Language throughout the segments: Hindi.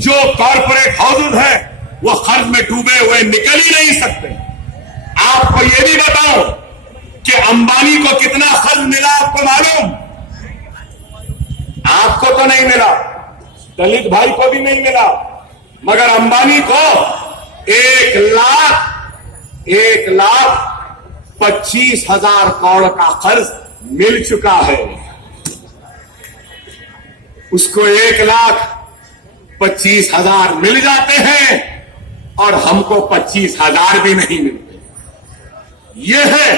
जो कॉरपोरेट हाउसेज है वो कर्ज में डूबे हुए निकल ही नहीं सकते। आपको ये भी बताओ कि अंबानी को कितना कर्ज मिला, आपको मालूम? आपको तो नहीं मिला, दलित भाई को भी नहीं मिला, मगर अंबानी को 1,25,000 करोड़ का कर्ज मिल चुका है। उसको 1,25,000 मिल जाते हैं और हमको 25,000 भी नहीं मिलते। ये है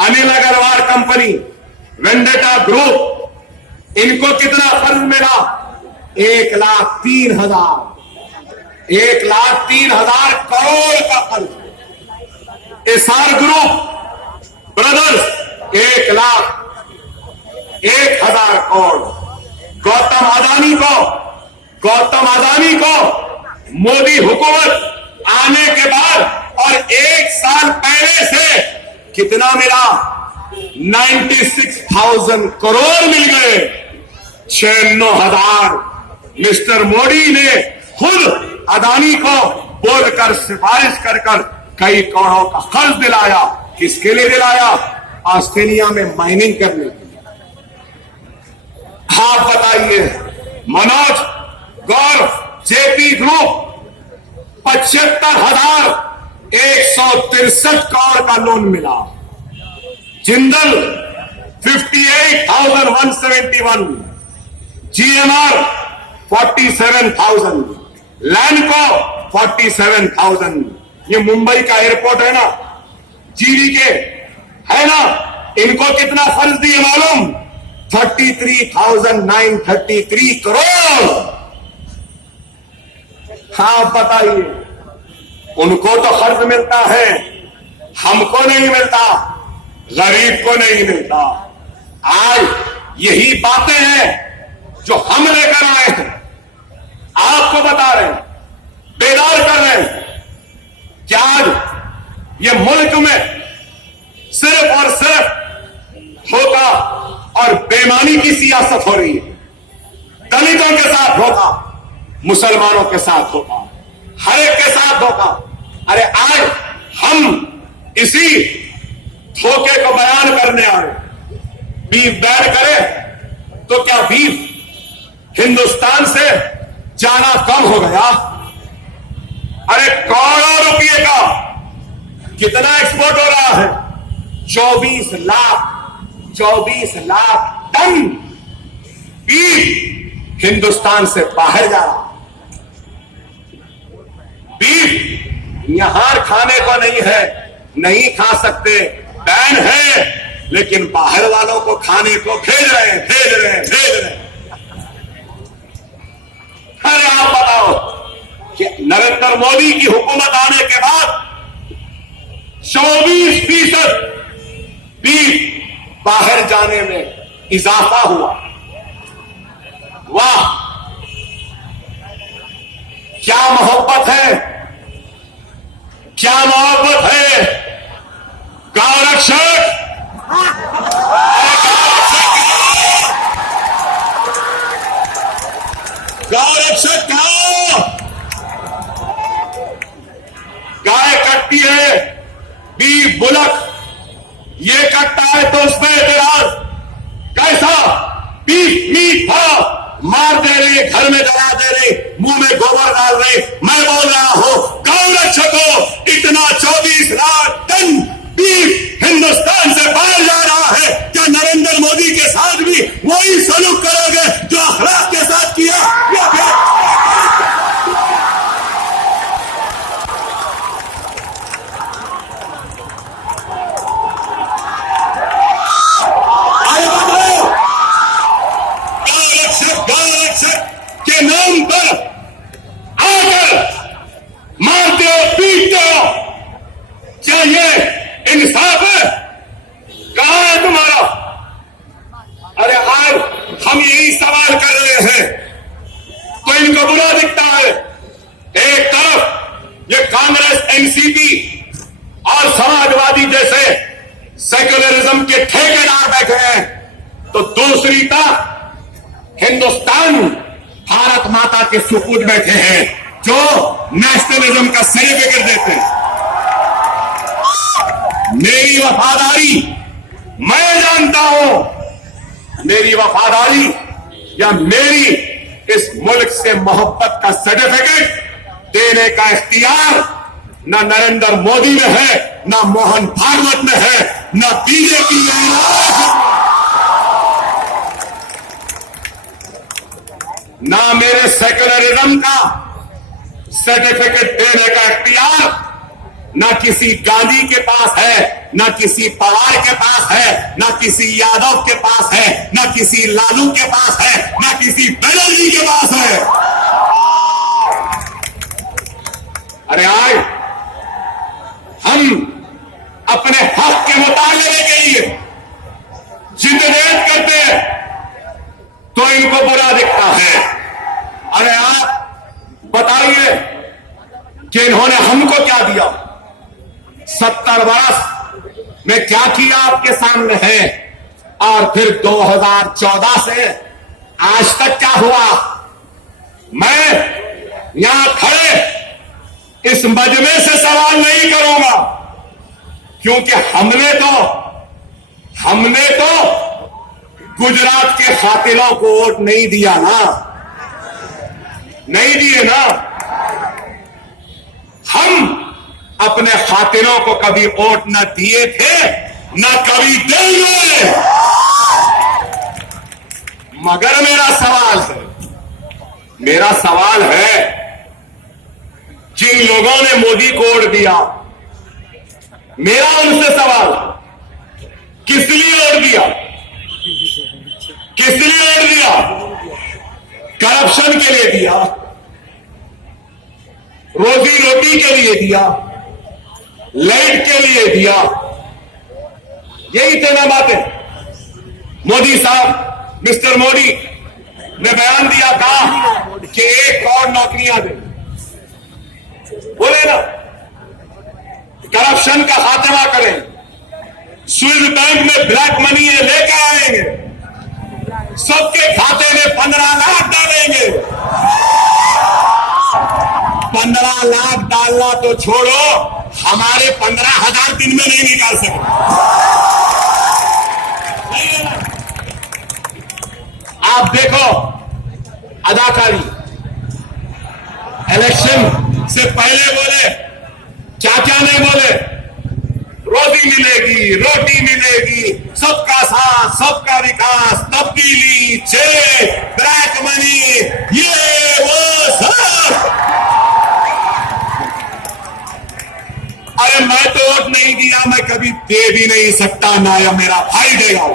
अनिल अग्रवाल कंपनी, वेंडेटा ग्रुप। इनको कितना कर्ज मिला? 1,03,000 करोड़ का कर्ज। Essar group brothers 1,01,000 crore. गौतम अदानी को मोदी हुकूमत आने के बाद और 1 साल पहले से कितना मिला? 96,000 करोड़ मिल गए। 96,000 मिस्टर मोदी ने खुद अदानी को बोलकर सिफारिश कर कई करोड़ों का कर्ज दिलाया। किसके लिए दिलाया? ऑस्ट्रेलिया में माइनिंग करने के लिए। आप बताइए, मनोज गौर जेपी ग्रुप 75,163 करोड़ का लोन मिला। जिंदल 58,171, जीएमआर 47,000, लैंडको 47,000। ये मुंबई का एयरपोर्ट है ना, जीवी के है ना, इनको कितना कर्ज दिए मालूम? 33,933 करोड़। हाँ बताइए, उनको तो कर्ज मिलता है, हमको नहीं मिलता, गरीब को नहीं मिलता। आज यही बातें हैं जो हम लेकर आए हैं, आपको बता रहे हैं, बेदार कर रहे हैं कि आज ये मुल्क में सिर्फ और सिर्फ धोखा और बेईमानी की सियासत हो रही है। दलितों के साथ धोखा, मुसलमानों के साथ धोखा, हर एक के साथ धोखा। अरे आज हम इसी धोखे को बयान करने आए। बीफ बैन करे तो क्या बीफ हिंदुस्तान से जाना कम हो गया? अरे करोड़ों रुपये का कितना एक्सपोर्ट हो रहा है? 24 लाख टन बीफ हिंदुस्तान से बाहर जा रहा। बीफ यहां खाने को नहीं है, नहीं खा सकते, बैन है, लेकिन बाहर वालों को खाने को भेज रहे हैं। अरे आप बताओ कि नरेंद्र मोदी की हुकूमत आने के बाद 24% बीफ बाहर जाने में इजाफा हुआ। वाह, क्या मोहब्बत है, क्या मोहब्बत है। गौरक्षक गाय कटती है, बीफ बुलक ये कटता है तो उसमें एतराज। कैसा बीफ मीट था, मार दे रहे, घर में जला दे रहे, मुंह में गोबर डाल रहे। मैं बोल रहा हूं गौरक्षकों, इतना 24 लाख टन बीफ हिंदुस्तान से बाहर जा रहा है, क्या नरेंद्र मोदी के साथ भी वही सलूक करोगे जो अखलाक के साथ किया? या फिर गौरक्षक के नाम पर आकर माता के सुपुत्र बैठे हैं जो नेशनलिज्म का सर्टिफिकेट देते हैं। मेरी वफादारी मैं जानता हूं, मेरी वफादारी या मेरी इस मुल्क से मोहब्बत का सर्टिफिकेट देने का इख्तियार न नरेंद्र मोदी में है, न मोहन भागवत में है, न बीजेपी में है, ना मेरे सेक्युलरिज्म का सर्टिफिकेट देने का इख्तियार ना किसी गांधी के पास है, ना किसी पवार के पास है, ना किसी यादव के पास है, ना किसी लालू के पास है, ना किसी बनर्जी के पास है। अरे आए हम अपने हक के मुताबिक के लिए जिद्दोजहद करते हैं तो इनको बुरा दिखता है। अरे आप बताइए कि इन्होंने हमको क्या दिया, 70 वर्ष में क्या किया आपके सामने है, और फिर 2014 से आज तक क्या हुआ। मैं यहां खड़े इस मजमे से सवाल नहीं करूंगा, क्योंकि हमने तो गुजरात के कातिलों को वोट नहीं दिया ना, नहीं दिए ना। हम अपने कातिलों को कभी वोट न दिए थे, न कभी देंगे। मगर मेरा सवाल है जिन लोगों ने मोदी को वोट दिया, मेरा उनसे सवाल, किस लिए वोट दिया, किस लिए वोट दिया? करप्शन के लिए दिया, रोजी रोटी के लिए दिया, लाइट के लिए दिया, यही थे ना बातें। मोदी साहब, मिस्टर मोदी ने बयान दिया, कहा कि 1 करोड़ नौकरियां दे, बोले ना करप्शन का खात्मा करें, स्विस बैंक में ब्लैक मनी है लेकर आएंगे, सबके खाते में 15 लाख डालेंगे। 15 लाख डालना तो छोड़ो, हमारे 15,000 दिन में नहीं निकाल सके। आप देखो अदाकारी, इलेक्शन से पहले बोले, क्या नहीं बोले, रोजी मिलेगी, रोटी मिलेगी, सबका साथ, सबका विकास, तब्दीली, चेक, ब्लैक मनी, ये वो सब। अरे मैं तो वोट नहीं दिया, मैं कभी दे भी नहीं सकता, ना या मेरा भाई देगा।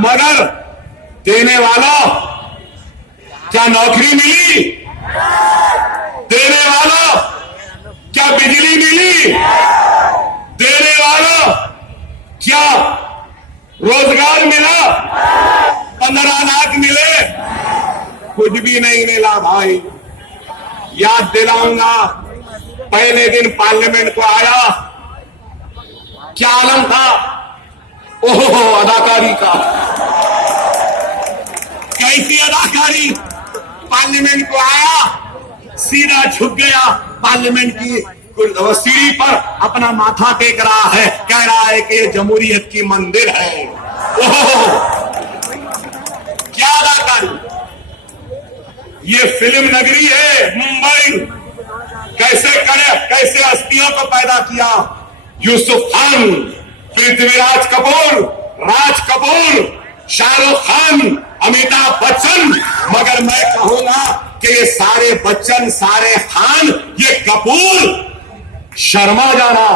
मगर देने वालों, क्या नौकरी मिली? देने वालों, क्या बिजली मिली? देने वालों, क्या रोजगार मिला? 15 लाख मिले? कुछ भी नहीं मिला भाई। याद दिलाऊंगा, पहले दिन पार्लियामेंट को आया, क्या आलम था, ओहो अदाकारी का, कैसी अदाकारी। पार्लियामेंट को आया, सीधा झुक गया पार्लियामेंट की सीढ़ी पर, अपना माथा टेक रहा है, कह रहा है कि ये जमहूरियत की मंदिर है। ओहो क्या अदाकारी। ये फिल्म नगरी है मुंबई, कैसे हस्तियों को पैदा किया, यूसुफ खान, पृथ्वीराज कपूर, राज कपूर, शाहरुख खान, अमिताभ बच्चन। मगर मैं कहूंगा कि ये सारे बच्चन, सारे खान, ये कपूर शर्मा जाना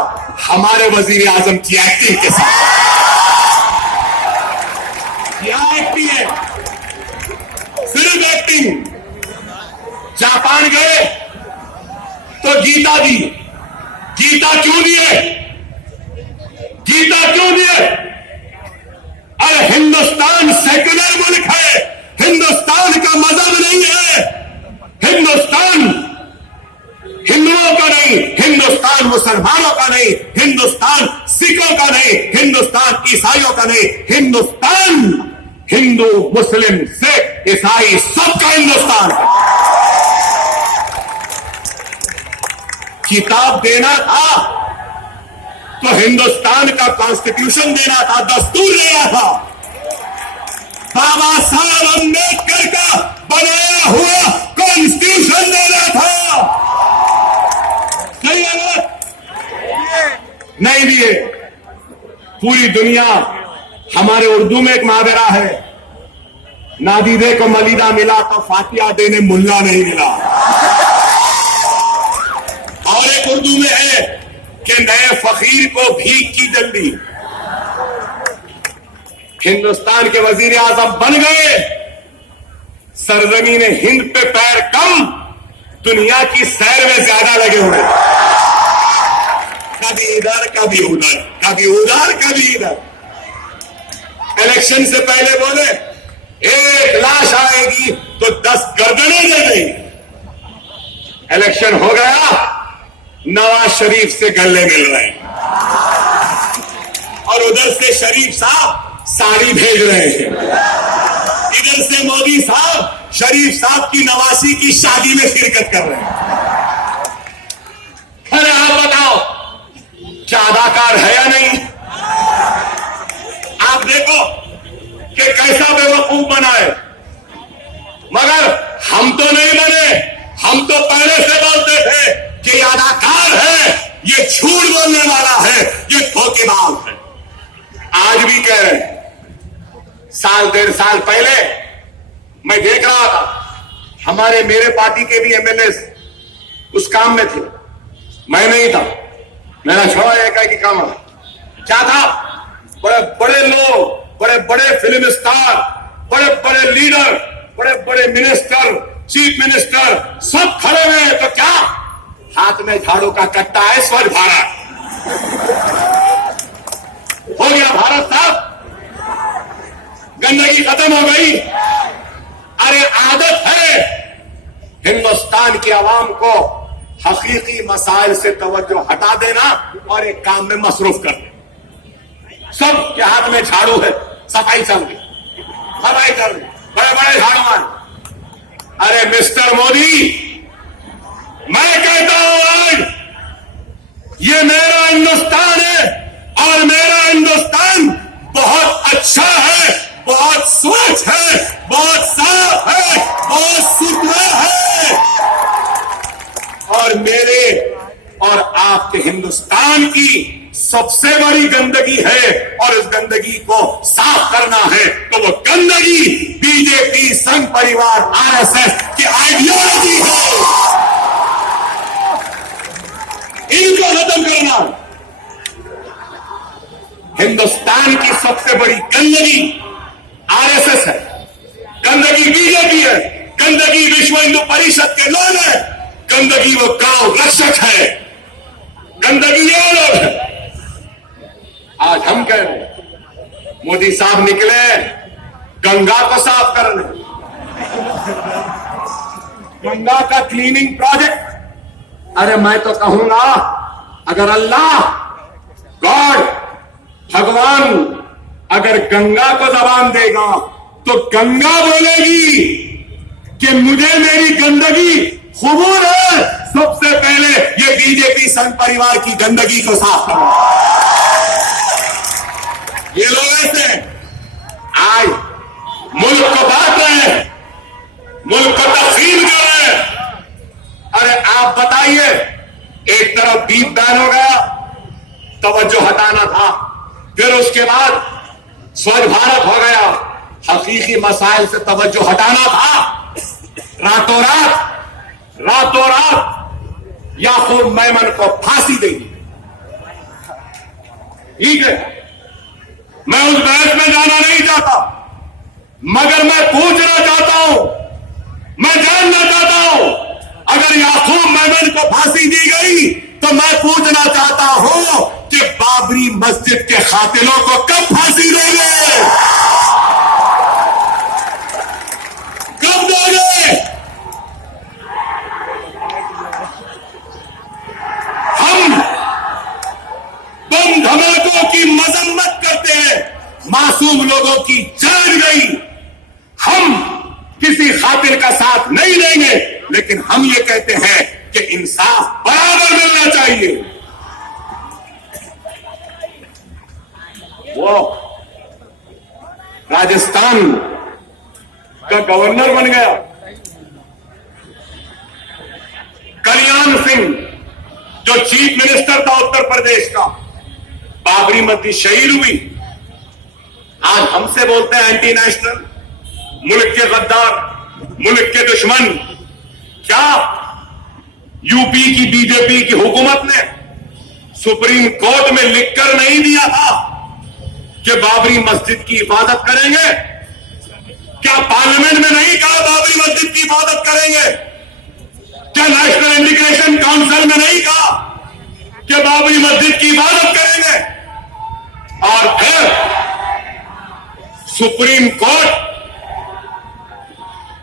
हमारे वजीर आजम की एक्टिंग के साथ। क्या एक्टिंग है, सिर्फ एक्टिंग। जापान गए तो गीता दी, गीता क्यों दिए, गीता क्यों दिए? अरे हिंदुस्तान सेक्युलर मुल्क है, हिंदुस्तान का मजहब नहीं है, हिंदुस्तान हिंदुओं का नहीं, हिंदुस्तान मुसलमानों का नहीं, हिंदुस्तान सिखों का नहीं, हिंदुस्तान ईसाइयों का नहीं, हिंदुस्तान हिंदू, मुस्लिम, सिख, ईसाई सबका हिंदुस्तान है। किताब देना था तो हिंदुस्तान का कॉन्स्टिट्यूशन देना था, दस्तूर देना था, बाबा साहब अम्बेडकर का बनाया हुआ कॉन्स्टिट्यूशन देना था। सही है नहीं दिए। पूरी दुनिया, हमारे उर्दू में एक मुहावरा है, नादीदे को मलीदा मिला तो फातिहा देने मुल्ला नहीं मिला। और एक उर्दू में है कि नए फकीर को भीख की जल्दी। हिंदुस्तान के वजीर आजम बन गए, सरजमीन हिंद पे पैर कम, दुनिया की सैर में ज्यादा लगे हुए, कभी इधर कभी उधर, कभी उधर कभी इधर। इलेक्शन से पहले बोले एक लाश आएगी तो 10 गर्दनें दे देंगे। इलेक्शन हो गया, नवाज शरीफ से गले मिल रहे हैं और उधर से शरीफ साहब साड़ी भेज रहे हैं, इधर से मोदी साहब शरीफ साहब की नवासी की शादी में शिरकत कर रहे हैं। अरे आप बताओ, क्या अदाकार है या नहीं? आप देखो कि कैसा बेवकूफ बना है, मगर हम तो नहीं बने। हम तो पहले से बोलते थे कि ये अदाकार है, ये झूठ बोलने वाला है, ये धोखेबाज है। आज भी कह रहे हैं। साल 1.5 साल पहले मैं देख रहा था, हमारे मेरे पार्टी के भी एमएलए उस काम में थे, मैं नहीं था, मेरा छोड़ा एकाएकी काम क्या था। बड़े बड़े लोग, बड़े बड़े फिल्म स्टार, बड़े बड़े लीडर, बड़े बड़े मिनिस्टर, चीफ मिनिस्टर सब खड़े हुए हैं। तो क्या हाथ में झाड़ू का कट्टा है, स्वच्छ भारत हो गया, भारत साहब, गंदगी खत्म हो गई। अरे आदत है हिंदुस्तान की आवाम को हकीकी मसाइल से तवज्जो हटा देना और एक काम में मसरूफ कर देना। सब के हाथ में झाड़ू है, सफाई चल रही, सफाई चल रही, बड़े बड़े झाड़ू हैं। अरे मिस्टर मोदी, मैं कहता हूं आज ये मेरा हिंदुस्तान है और मेरा हिंदुस्तान बहुत अच्छा है, बहुत स्वच्छ है, बहुत साफ है, बहुत सुथरा है। और मेरे और आपके हिंदुस्तान की सबसे बड़ी गंदगी है और इस गंदगी को साफ करना है तो वो गंदगी बीजेपी, संघ परिवार, आरएसएस की आइडियोलॉजी है, इनको खत्म करना। हिंदुस्तान की सबसे बड़ी गंदगी आरएसएस है, गंदगी बीजेपी है, गंदगी विश्व हिंदू परिषद के लोग हैं, गंदगी वो गांव रक्षक है, गंदगी ये लोग हैं। आज हम कह रहे हैं मोदी साहब निकले गंगा को साफ करने, गंगा का क्लीनिंग प्रोजेक्ट। अरे मैं तो कहूंगा अगर अल्लाह, गॉड, भगवान अगर गंगा को जबान देगा तो गंगा बोलेगी कि मुझे मेरी गंदगी कबूल है, सबसे पहले ये बीजेपी संघ परिवार की गंदगी को साफ करो। ये लोग ऐसे आज मुल्क को बांट रहे हैं, मुल्क को तकसीम कर रहे हैं। अरे आप बताइए, एक तरफ बीप बैन हो गया, तवज्जो हटाना था, फिर उसके बाद स्वच्छ भारत हो गया, हकीकी मसाइल से तवज्जो हटाना था। रातों रात याकूब मेमन को फांसी देगी। ठीक है, मैं उस बहस में जाना नहीं चाहता, मगर मैं पूछना चाहता हूं, मैं जानना चाहता हूं, अगर याकूब मेमन को फांसी दी गई तो मैं पूछना चाहता हूं कि बाबरी मस्जिद के कातिलों को कब फांसी देंगे, कब देंगे? हम बम धमाकों की मजम्मत करते हैं, मासूम लोगों की जान गई, किसी खातिर का साथ नहीं देंगे, लेकिन हम ये कहते हैं कि इंसाफ बराबर मिलना चाहिए। वो राजस्थान का गवर्नर बन गया कल्याण सिंह, जो चीफ मिनिस्टर था उत्तर प्रदेश का, बाबरी मस्जिद शहीद हुई। आज हमसे बोलते हैं एंटी नेशनल, मुल्क के गद्दार, मुल्क के दुश्मन। क्या यूपी की बीजेपी की हुकूमत ने सुप्रीम कोर्ट में लिखकर नहीं दिया था कि बाबरी मस्जिद की हिफाजत करेंगे? क्या पार्लियामेंट में नहीं कहा बाबरी मस्जिद की हिफाजत करेंगे? क्या नेशनल इंटीग्रेशन काउंसिल में नहीं कहा कि बाबरी मस्जिद की हिफाजत करेंगे? और फिर सुप्रीम कोर्ट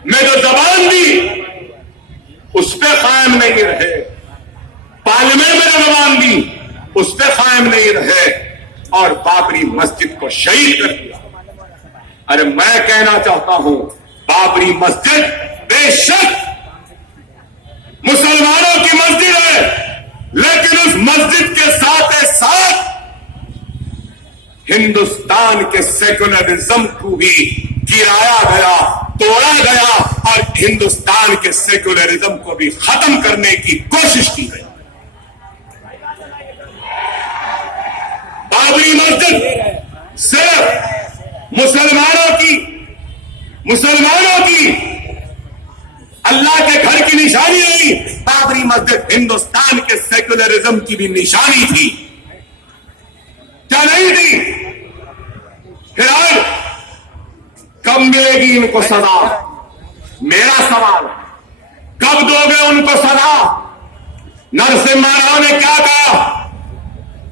में जो जबान दी उस पर कायम नहीं रहे, पार्लियामेंट में जो जबान दी उस पर कायम नहीं रहे और बाबरी मस्जिद को शहीद कर दिया। अरे मैं कहना चाहता हूं, बाबरी मस्जिद बेशक मुसलमानों की मस्जिद है, लेकिन उस मस्जिद के साथ साथ हिंदुस्तान के सेकुलरिज्म को भी गिराया गया, तोड़ा गया और हिंदुस्तान के सेकुलरिज्म को भी खत्म करने की कोशिश की गई। बाबरी मस्जिद सिर्फ मुसलमानों की अल्लाह के घर की निशानी नहीं, बाबरी मस्जिद हिंदुस्तान के सेकुलरिज्म की भी निशानी थी। क्या नहीं थी? फिर आज कब मिलेगी इनको सजा? मेरा सवाल, कब दोगे उनको सजा? नरसिम्हा राव ने क्या कहा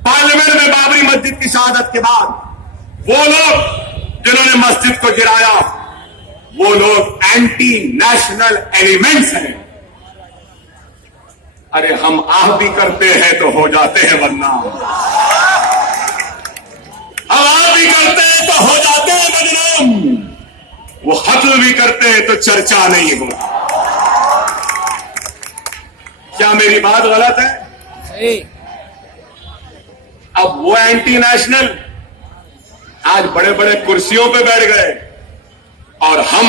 पार्लियामेंट में बाबरी मस्जिद की शहादत के बाद? वो लोग जिन्होंने मस्जिद को गिराया, वो लोग एंटी नेशनल एलिमेंट्स हैं। अरे हम आह भी करते हैं तो हो जाते हैं बदनाम, हम आह भी करते हैं तो हो जाते हैं बदनाम, वो हत्ल भी करते हैं तो चर्चा नहीं होगा। क्या मेरी बात गलत है? सही। अब वो एंटी नेशनल आज बड़े बड़े कुर्सियों पे बैठ गए और हम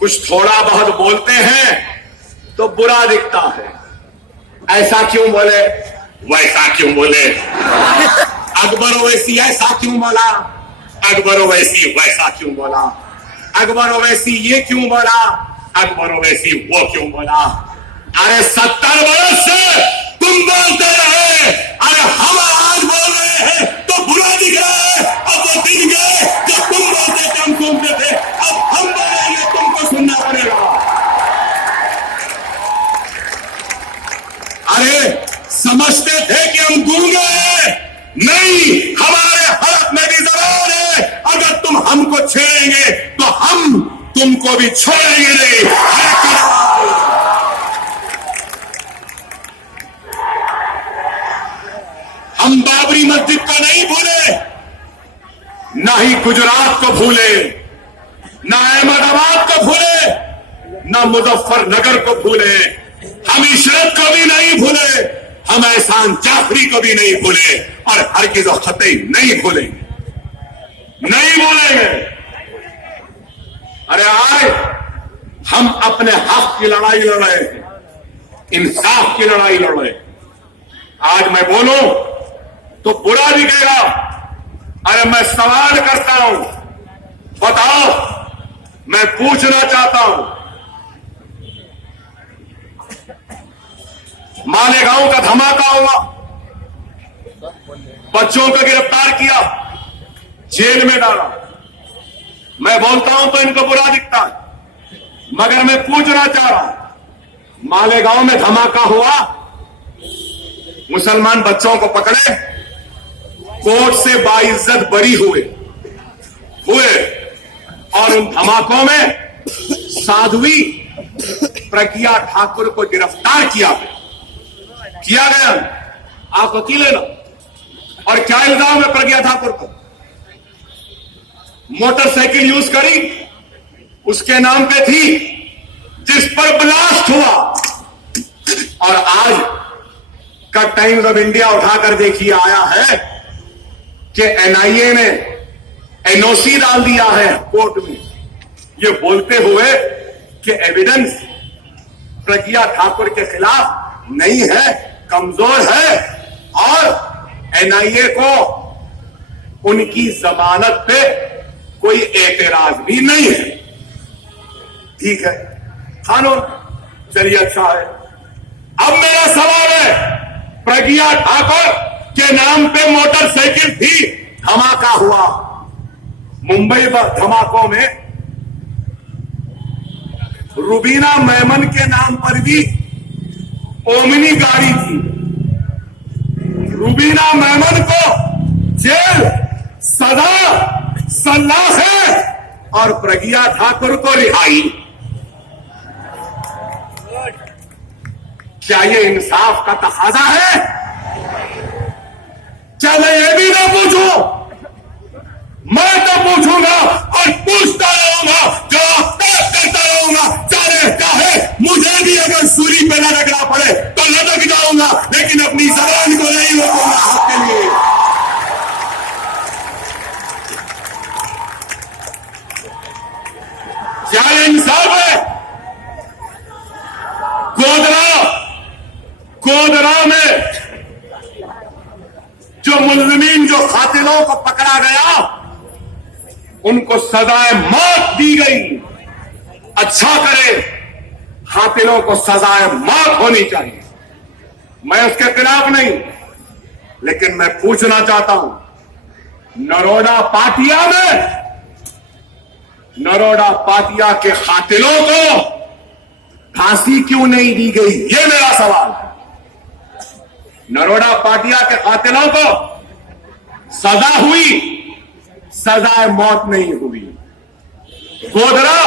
कुछ थोड़ा बहुत बोलते हैं तो बुरा दिखता है। ऐसा क्यों बोले, वैसा क्यों बोले, अकबर ओवैसी ऐसा क्यों बोला, अकबर ओवैसी वैसा क्यों बोला, अकबर ओवैसी ये क्यों बोला, अकबर ओवैसी वो क्यों बोला। अरे 70 वर्ष से तुम बोलते रहे, अरे हम आज बोल रहे हैं तो बुरा दिख रहा है। अब वो दिन गए जब तुम बोलते थे हम सुनते थे, अब हम बोलेंगे तुमको सुनना पड़ेगा। अरे समझते थे कि हम गूंगे हैं, नहीं, हमारे हलक में भी जबान है। अगर तुम हमको छेड़ेंगे तो हम तुमको भी छोड़ेंगे नहीं। हम बाबरी मस्जिद को नहीं भूले, ना ही गुजरात को भूले, ना अहमदाबाद को भूले, ना मुजफ्फरनगर को भूले, हम इशरत को भी नहीं भूले, हम एहसान जाफरी को भी नहीं भूले और हरगिज़ व क़तई नहीं भूलेंगे, नहीं भूलेंगे। अरे आज हम अपने हक की लड़ाई लड़ रहे हैं, इंसाफ की लड़ाई लड़ रहे हैं। आज मैं बोलूं तो बुरा दिखेगा। अरे मैं सवाल करता हूं, बताओ, मैं पूछना चाहता हूं, मालेगांव का धमाका हुआ, बच्चों को गिरफ्तार किया, जेल में डाला। मैं बोलता हूं तो इनको बुरा दिखता है, मगर मैं पूछना चाह रहा हूं, मालेगांव में धमाका हुआ, मुसलमान बच्चों को पकड़े, कोर्ट से बाइज्जत बरी हुए और उन धमाकों में साध्वी प्रज्ञा ठाकुर को गिरफ्तार किया गया। आप वकील है ना? और क्या इल्जाम है प्रज्ञा ठाकुर को? मोटरसाइकिल यूज करी, उसके नाम पे थी, जिस पर ब्लास्ट हुआ। और आज का टाइम्स ऑफ इंडिया उठाकर देखिए आया है कि एनआईए ने एनओसी डाल दिया है कोर्ट में, ये बोलते हुए कि एविडेंस प्रज्ञा ठाकुर के खिलाफ नहीं है, कमजोर है, और एनआईए को उनकी जमानत पे कोई एतराज भी नहीं है। ठीक है, कानून, चलिए अच्छा है। अब मेरा सवाल है, प्रज्ञा ठाकुर के नाम पे मोटरसाइकिल थी, धमाका हुआ मुंबई धमाकों में। रुबीना मेमन के नाम पर भी ओमनी गाड़ी थी। रुबीना मेमन को जेल सजा सलाह है और प्रज्ञा ठाकुर को रिहाई। क्या ये इंसाफ का तकाजा है? क्या मैं ये भी ना पूछूं? मैं तो पूछूंगा और पूछता रहूंगा, जवाब करता रहूंगा, चाहे मुझे भी अगर सूली पे लटकना पड़े तो लटक जाऊंगा, लेकिन अपनी जबान को नहीं रोकूंगा हक के लिए। क्या इंसाफ है? गोधरा में जो मुल्जिमीन, जो कातिलों को पकड़ा गया, उनको सजाए मौत दी गई। अच्छा करे, कातिलों को सजाए मौत होनी चाहिए, मैं उसके खिलाफ नहीं, लेकिन मैं पूछना चाहता हूं, नरोडा पाटिया के कातिलों को फांसी क्यों नहीं दी गई? ये मेरा सवाल है। नरोडा पाटिया के कातिलों को सजा हुई, सजाए मौत नहीं हुई। गोधरा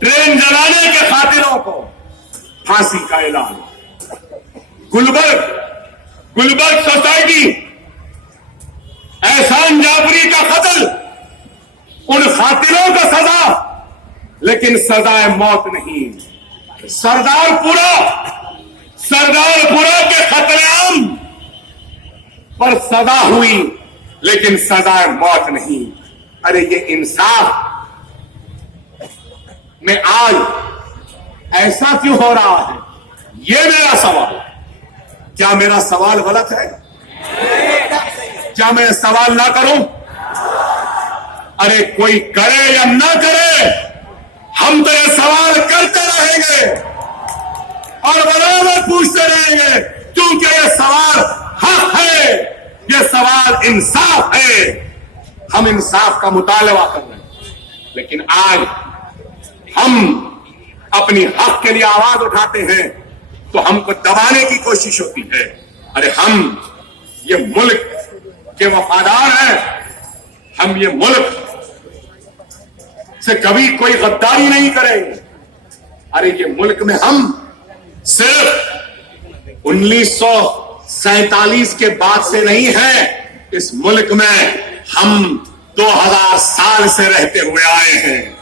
ट्रेन जलाने के कातिलों को फांसी का ऐलान। गुलबर्ग सोसाइटी, एहसान जाफरी का कत्ल, उन कातिलों को सजा, लेकिन सजाए मौत नहीं। सरदारपुरा के कत्लेआम पर सजा हुई, लेकिन सजाए मौत नहीं। अरे ये इंसाफ में आज ऐसा क्यों हो रहा है? ये मेरा सवाल है। क्या मेरा सवाल गलत है? क्या मैं सवाल ना करूं? अरे कोई करे या ना करे, हम तो ये सवाल करते रहेंगे और बराबर पूछते रहेंगे, क्योंकि ये सवाल हक है, ये सवाल इंसाफ है। हम इंसाफ का मुतालबा कर रहे हैं, लेकिन आज हम अपनी हक के लिए आवाज उठाते हैं तो हमको दबाने की कोशिश होती है। अरे हम ये मुल्क के वफादार हैं, हम ये मुल्क से कभी कोई गद्दारी नहीं करेंगे। अरे ये मुल्क में हम सिर्फ 1947 के बाद से नहीं है, इस मुल्क में हम 2000 साल से रहते हुए आए हैं।